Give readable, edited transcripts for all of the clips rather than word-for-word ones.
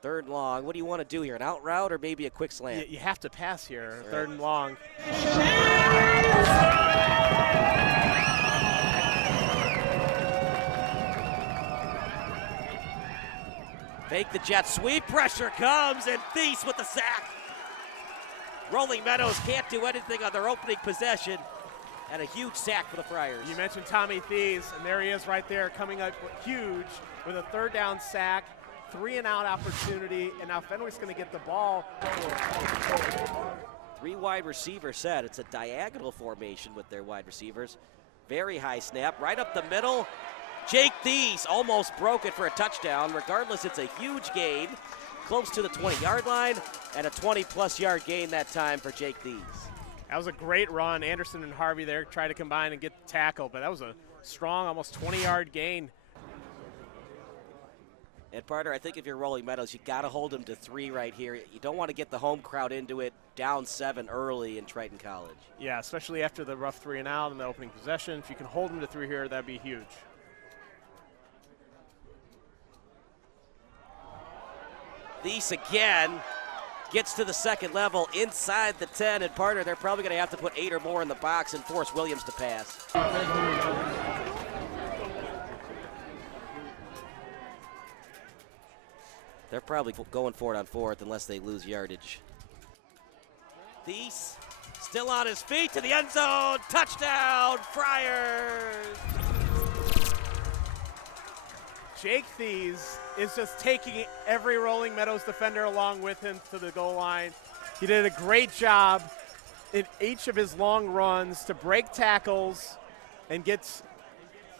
Third and long. What do you want to do here? An out route or maybe a quick slant? You have to pass here, third and long. Fake the jet sweep. Pressure comes, and Thies with the sack. Rolling Meadows can't do anything on their opening possession, and a huge sack for the Friars. You mentioned Tommy Thies, and there he is right there coming up huge with a third down sack, 3-and-out opportunity, and now Fenwick's going to get the ball. 3 wide receiver set. It's a diagonal formation with their wide receivers. Very high snap, right up the middle. Jake Thies almost broke it for a touchdown. Regardless, it's a huge gain, close to the 20-yard line, and a 20-plus yard gain that time for Jake Thies. That was a great run. Anderson and Harvey there tried to combine and get the tackle, but that was a strong, almost 20-yard gain. And Parter, I think if you're Rolling Meadows, you got to hold them to 3 right here. You don't want to get the home crowd into it down 7 early in Triton College. Yeah, especially after the rough 3-and-out in the opening possession. If you can hold them to 3 here, that'd be huge. Thies again gets to the second level inside the 10, and Parter, they're probably going to have to put 8 or more in the box and force Williams to pass. They're probably going for it on 4th unless they lose yardage. Thies still on his feet to the end zone. Touchdown, Friars! Jake Thies is just taking every Rolling Meadows defender along with him to the goal line. He did a great job in each of his long runs to break tackles and gets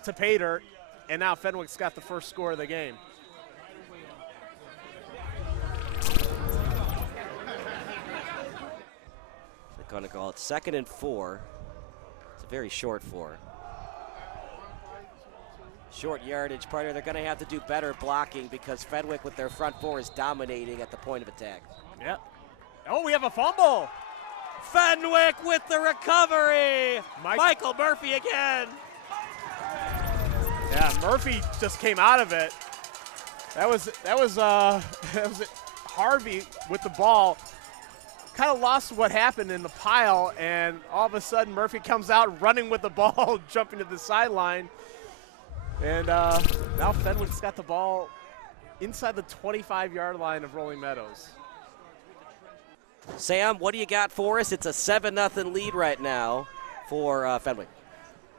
to pay dirt, and now Fenwick's got the first score of the game. They're going to call it 2nd and 4. It's a very short 4. Short yardage, Parter. They're going to have to do better blocking because Fenwick with their front 4 is dominating at the point of attack. Yep. Oh, we have a fumble. Fenwick with the recovery. Michael Murphy again. Yeah, Murphy just came out of it. That was Harvey with the ball. Kind of lost what happened in the pile, and all of a sudden Murphy comes out running with the ball, jumping to the sideline. And now Fenwick's got the ball inside the 25-yard line of Rolling Meadows. Sam, what do you got for us? It's a 7-0 lead right now for Fenwick.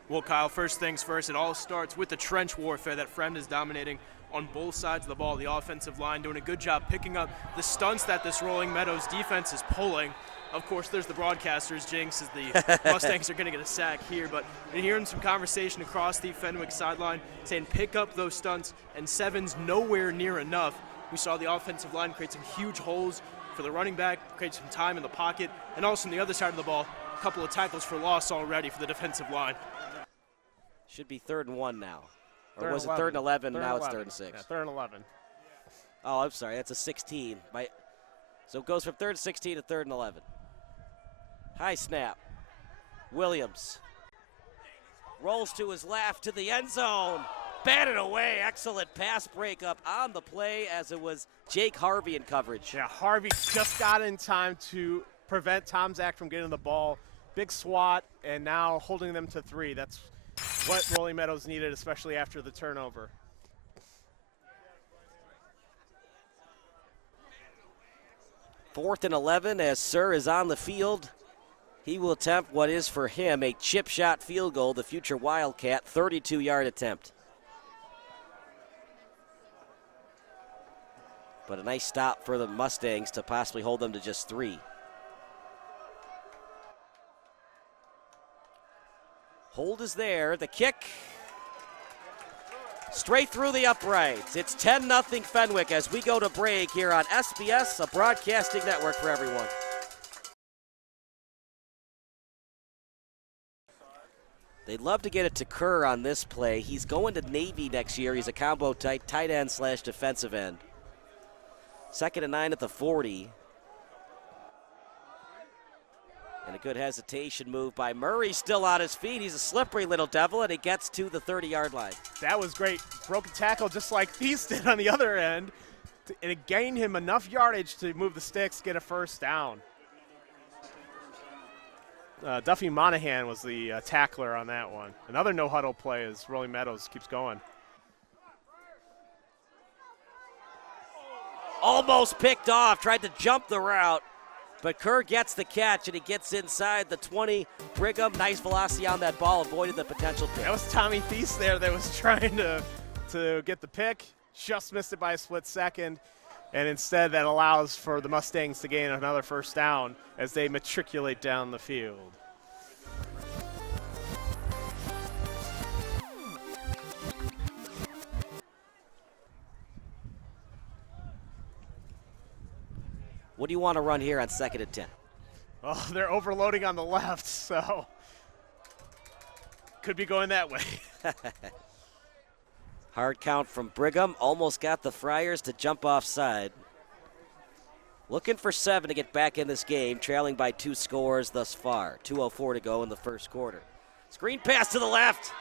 Well, Kyle, first things first, it all starts with the trench warfare that Friend is dominating on both sides of the ball. The offensive line doing a good job picking up the stunts that this Rolling Meadows defense is pulling. Of course, there's the broadcaster's jinx as the Mustangs are going to get a sack here, but we're hearing some conversation across the Fenwick sideline saying pick up those stunts, and 7's nowhere near enough. We saw the offensive line create some huge holes for the running back, create some time in the pocket, and also on the other side of the ball, a couple of tackles for loss already for the defensive line. Should be 3rd and 1 now. Or was it 3rd and 11? Now it's 3rd and 6. Yeah, 3rd and 11. Oh, I'm sorry. That's a 16. So it goes from 3rd and 16 to 3rd and 11. High snap. Williams rolls to his left to the end zone. Batted away. Excellent pass breakup on the play as it was Jake Harvey in coverage. Yeah, Harvey just got in time to prevent Tom Zach from getting the ball. Big swat, and now holding them to 3. That's what Rolling Meadows needed, especially after the turnover. Fourth and 11 as Sir is on the field. He will attempt what is for him a chip shot field goal, the future Wildcat, 32-yard attempt. But a nice stop for the Mustangs to possibly hold them to just 3. Hold is there. The kick straight through the uprights. It's 10-0 Fenwick as we go to break here on SBS, a broadcasting network for everyone. They'd love to get it to Kerr on this play. He's going to Navy next year. He's a combo tight end / defensive end. 2nd and 9 at the 40. And a good hesitation move by Murray, still on his feet. He's a slippery little devil, and he gets to the 30-yard line. That was great. Broken tackle just like Thies did on the other end And it gained him enough yardage to move the sticks, get a first down. Duffy Monahan was the tackler on that one. Another no-huddle play as Rolling Meadows keeps going. Almost picked off, tried to jump the route, but Kerr gets the catch, and he gets inside the 20. Brigham, nice velocity on that ball, avoided the potential pick. That was Tommy Thies there that was trying to get the pick, just missed it by a split second, and instead that allows for the Mustangs to gain another first down as they matriculate down the field. What do you want to run here on 2nd and 10? Oh, they're overloading on the left, so could be going that way. Hard count from Brigham. Almost got the Friars to jump offside. Looking for 7 to get back in this game, trailing by 2 scores thus far. 2:04 to go in the first quarter. Screen pass to the left.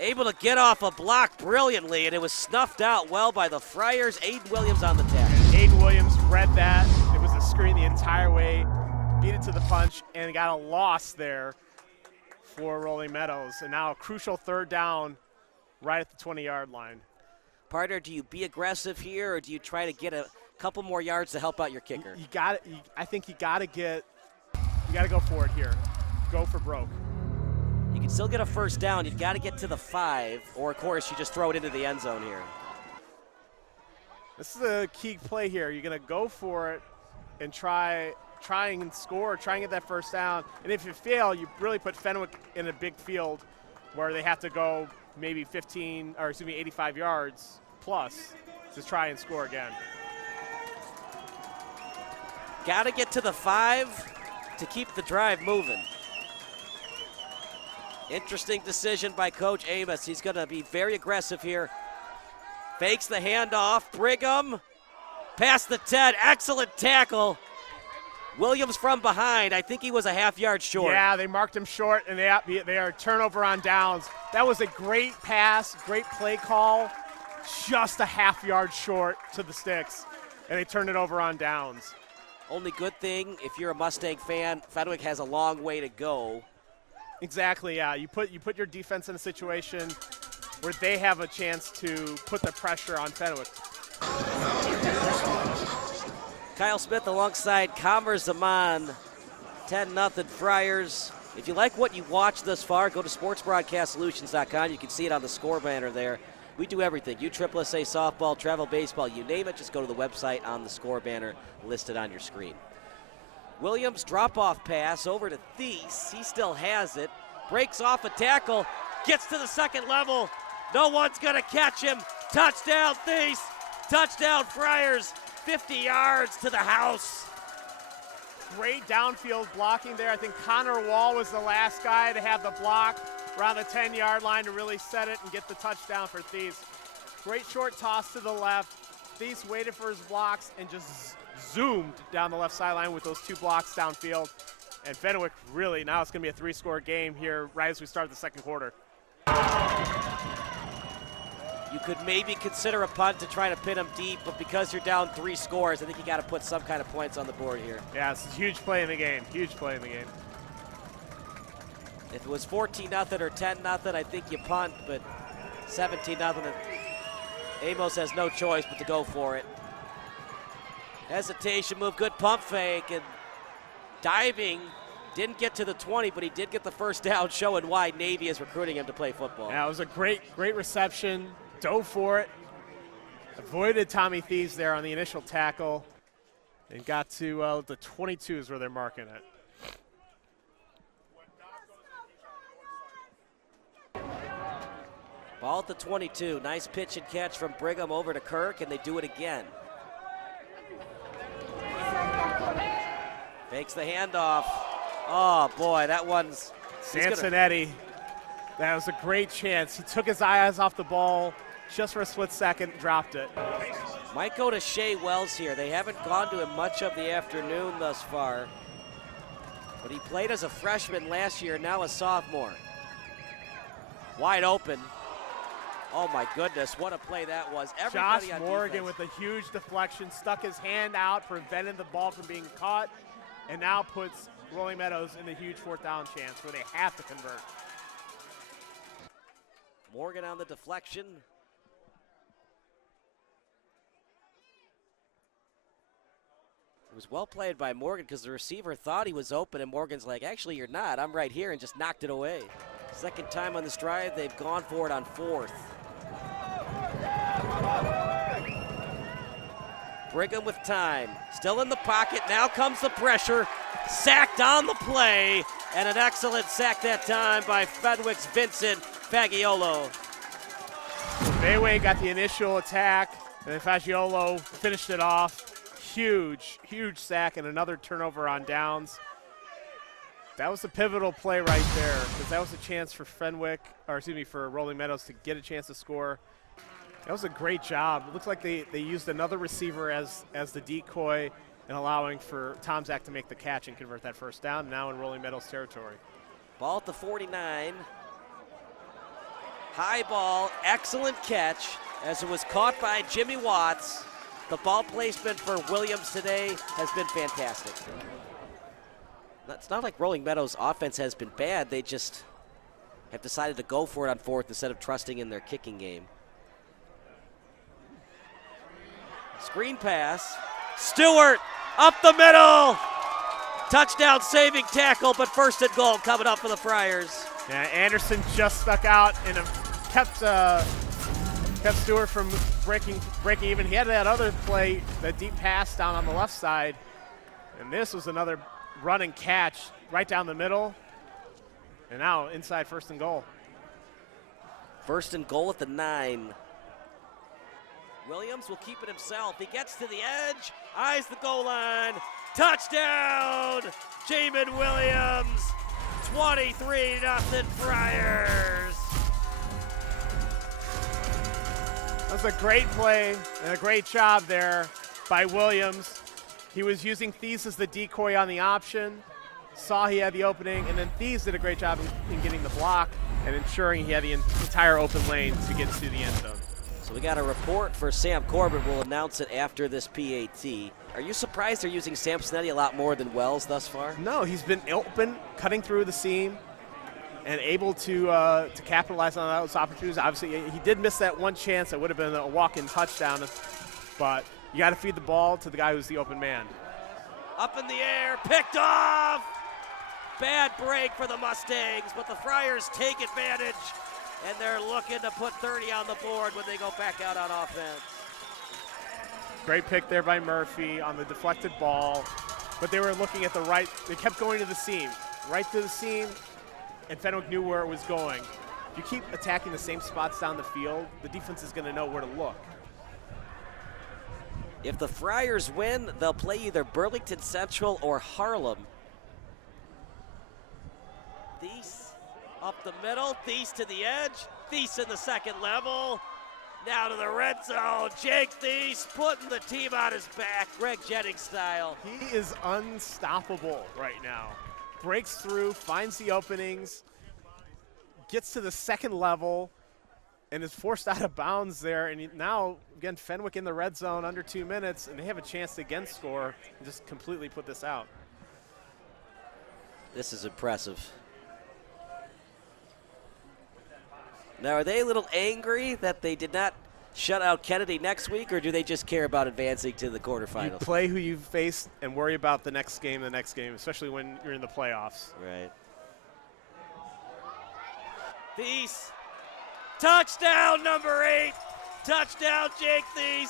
Able to get off a block brilliantly, and it was snuffed out well by the Friars. Aiden Williams on the tackle. Aiden Williams read that. It was a screen the entire way, beat it to the punch, and got a loss there for Rolling Meadows. And now a crucial 3rd down right at the 20-yard line. Partner, do you be aggressive here, or do you try to get a couple more yards to help out your kicker? You got it. I think you got to go for it here. Go for broke. You can still get a first down. You've got to get to the 5, or of course you just throw it into the end zone here. This is a key play here. You're going to go for it and try and score, try and get that first down. And if you fail, you really put Fenwick in a big field where they have to go maybe 85 yards plus to try and score again. Got to get to the 5 to keep the drive moving. Interesting decision by Coach Amos. He's going to be very aggressive here. Fakes the handoff. Brigham past the 10. Excellent tackle. Williams from behind. I think he was a half-yard short. Yeah, they marked him short, and they are turnover on downs. That was a great pass, great play call, just a half-yard short to the sticks, and they turned it over on downs. Only good thing, if you're a Mustang fan, Fenwick has a long way to go. Exactly, yeah. You put your defense in a situation where they have a chance to put the pressure on Fenwick. Kyle Smith alongside Kamer Zaman, 10-0 Friars. If you like what you watched thus far, go to sportsbroadcastsolutions.com. You can see it on the score banner there. We do everything. USSSA softball, travel baseball, you name it. Just go to the website on the score banner listed on your screen. Williams drop-off pass over to Thies. He still has it. Breaks off a tackle. Gets to the second level. No one's going to catch him. Touchdown, Thies. Touchdown, Friars. 50 yards to the house. Great downfield blocking there. I think Connor Wall was the last guy to have the block around the 10-yard line to really set it and get the touchdown for Thies. Great short toss to the left. Thies waited for his blocks and just zoomed down the left sideline with those 2 blocks downfield. And Fenwick really, now it's going to be a 3-score game here right as we start the second quarter. You could maybe consider a punt to try to pin them deep, but because you're down 3 scores, I think you got to put some kind of points on the board here. Yeah, it's a huge play in the game. Huge play in the game. If it was 14-0 or 10-0, I think you punt, but 17-0, Amos has no choice but to go for it. Hesitation move, good pump fake, and diving. Didn't get to the 20, but he did get the first down, showing why Navy is recruiting him to play football. Yeah, it was a great reception. Dove for it. Avoided Tommy Thies there on the initial tackle. And got to the 22 is where they're marking it. Ball at the 22. Nice pitch and catch from Brigham over to Kirk, and they do it again. Fakes the handoff. Oh, boy, that one's... Cincinnati, that was a great chance. He took his eyes off the ball just for a split second, dropped it. Might go to Shea Wells here. They haven't gone to him much of the afternoon thus far. But he played as a freshman last year, now a sophomore. Wide open. Oh my goodness, what a play that was. Josh Everybody on Morgan defense. with a huge deflection, stuck his hand out, prevented the ball from being caught, and now puts Rolling Meadows in a huge 4th down chance where they have to convert. Morgan on the deflection. It was well played by Morgan because the receiver thought he was open, and Morgan's like, actually, you're not. I'm right here, and just knocked it away. Second time on this drive, they've gone for it on 4th. Brigham with time. Still in the pocket. Now comes the pressure. Sacked on the play, and an excellent sack that time by Fenwick's Vincent Fagiolo. Bayway got the initial attack, and then Fagiolo finished it off. Huge, huge sack and another turnover on downs. That was a pivotal play right there because that was a chance for for Rolling Meadows to get a chance to score. That was a great job. It looks like they used another receiver as the decoy and allowing for Tom Zach to make the catch and convert that 1st down, now in Rolling Meadows territory. Ball at the 49. High ball, excellent catch as it was caught by Jimmy Watts. The ball placement for Williams today has been fantastic. It's not like Rolling Meadows' offense has been bad. They just have decided to go for it on 4th instead of trusting in their kicking game. Screen pass. Stewart up the middle. Touchdown saving tackle, but 1st and goal coming up for the Friars. Yeah, Anderson just stuck out and kept Stewart from breaking even. He had that other play, that deep pass down on the left side, and this was another run and catch right down the middle, and now inside 1st and goal. 1st and goal at the 9. Williams will keep it himself. He gets to the edge, eyes the goal line. Touchdown, Jamin Williams. 23-0 Friars. That was a great play and a great job there by Williams. He was using Thies as the decoy on the option, saw he had the opening, and then Thies did a great job in getting the block and ensuring he had the entire open lane to get to the end zone. So we got a report for Sam Corbett. We'll announce it after this PAT. Are you surprised they're using Sampsonetti a lot more than Wells thus far? No, he's been open, cutting through the seam, and able to capitalize on those opportunities. Obviously, he did miss that one chance that would have been a walk-in touchdown, but you got to feed the ball to the guy who's the open man. Up in the air, picked off. Bad break for the Mustangs, but the Friars take advantage, and they're looking to put 30 on the board when they go back out on offense. Great pick there by Murphy on the deflected ball, but they were looking at the right. They kept going to the seam, right to the seam, and Fenwick knew where it was going. If you keep attacking the same spots down the field, the defense is going to know where to look. If the Friars win, they'll play either Burlington Central or Harlem. Thies up the middle, Thies to the edge, Thies in the second level. Now to the red zone, Jake Thies putting the team on his back, Greg Jennings style. He is unstoppable right now. Breaks through, finds the openings, gets to the second level, and is forced out of bounds there. And now, again, Fenwick in the red zone under 2 minutes, and they have a chance to again score and just completely put this out. This is impressive. Now, are they a little angry that they did not shut out Kennedy next week, or do they just care about advancing to the quarterfinals? You play who you face and worry about the next game, especially when you're in the playoffs. Right. Thies. Touchdown, number 8. Touchdown, Jake Thies.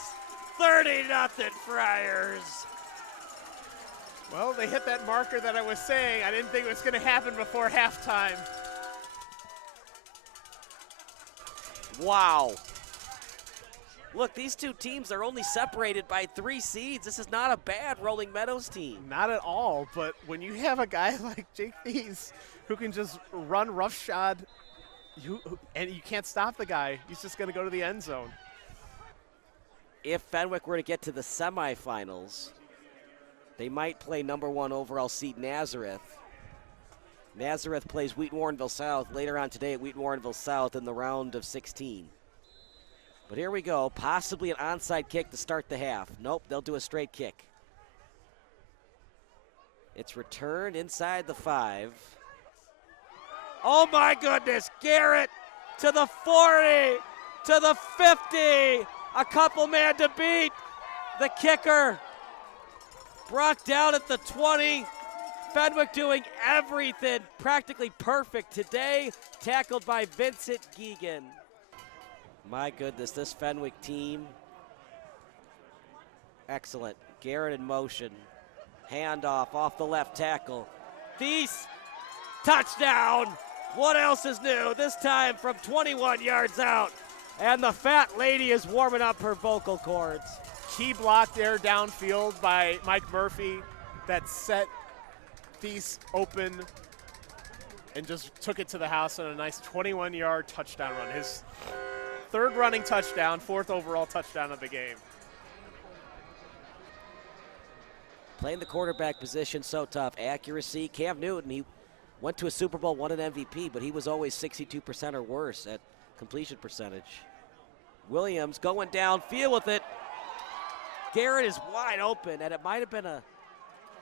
30-0 Friars. Well, they hit that marker that I was saying. I didn't think it was going to happen before halftime. Wow. Look, these two teams are only separated by 3 seeds. This is not a bad Rolling Meadows team. Not at all, but when you have a guy like Jake Thies who can just run roughshod, and you can't stop the guy, he's just going to go to the end zone. If Fenwick were to get to the semifinals, they might play number 1 overall seed Nazareth. Nazareth plays Wheaton Warrenville South later on today at Wheaton Warrenville South in the round of 16. But here we go, possibly an onside kick to start the half. Nope, they'll do a straight kick. It's returned inside the 5. Oh my goodness, Garrett to the 40, to the 50. A couple man to beat. The kicker brought down at the 20. Fenwick doing everything practically perfect today. Tackled by Vincent Geegan. My goodness, this Fenwick team, excellent. Garrett in motion. Handoff off the left tackle. Thies, touchdown. What else is new? This time from 21 yards out. And the fat lady is warming up her vocal cords. Key block there downfield by Mike Murphy that set Thies open and just took it to the house on a nice 21-yard touchdown run. His third running touchdown, 4th overall touchdown of the game. Playing the quarterback position so tough. Accuracy. Cam Newton, he went to a Super Bowl, won an MVP, but he was always 62% or worse at completion percentage. Williams going downfield with it. Garrett is wide open, and it might have been a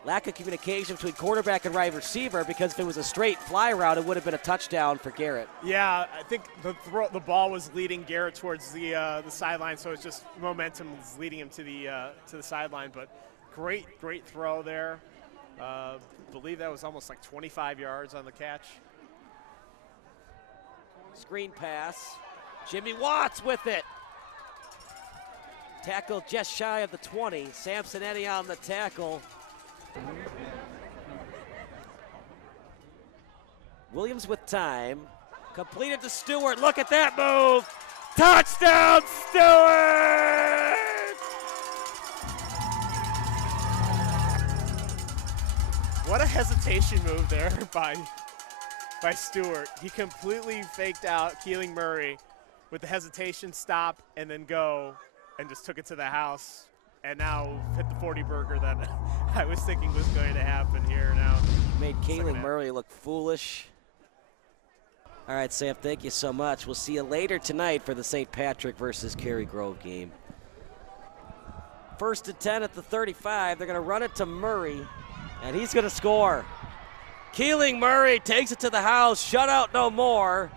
lack of communication between quarterback and wide receiver, because if it was a straight fly route, it would have been a touchdown for Garrett. Yeah, I think the ball was leading Garrett towards the sideline, so it's just momentum was leading him to the sideline. But great throw there. Believe that was almost like 25 yards on the catch. Screen pass. Jimmy Watts with it. Tackle just shy of the 20. Samsonetti on the tackle. Williams with time. Completed to Stewart. Look at that move. Touchdown, Stewart! What a hesitation move there by Stewart. He completely faked out Keeling Murray with the hesitation, stop, and then go, and just took it to the house, and now hit the 40 burger that I was thinking was going to happen here now. Made Keeling Murray look foolish. All right, Sam, thank you so much. We'll see you later tonight for the St. Patrick versus Cary Grove game. 1st and 10 at the 35. They're going to run it to Murray, and he's going to score. Keeling Murray takes it to the house. Shutout no more.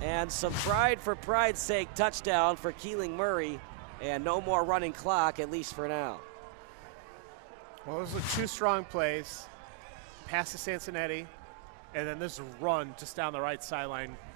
And some pride for pride's sake touchdown for Keeling Murray. And no more running clock, at least for now. Well, those are 2 strong plays. Pass to Sansonetti, and then there's a run just down the right sideline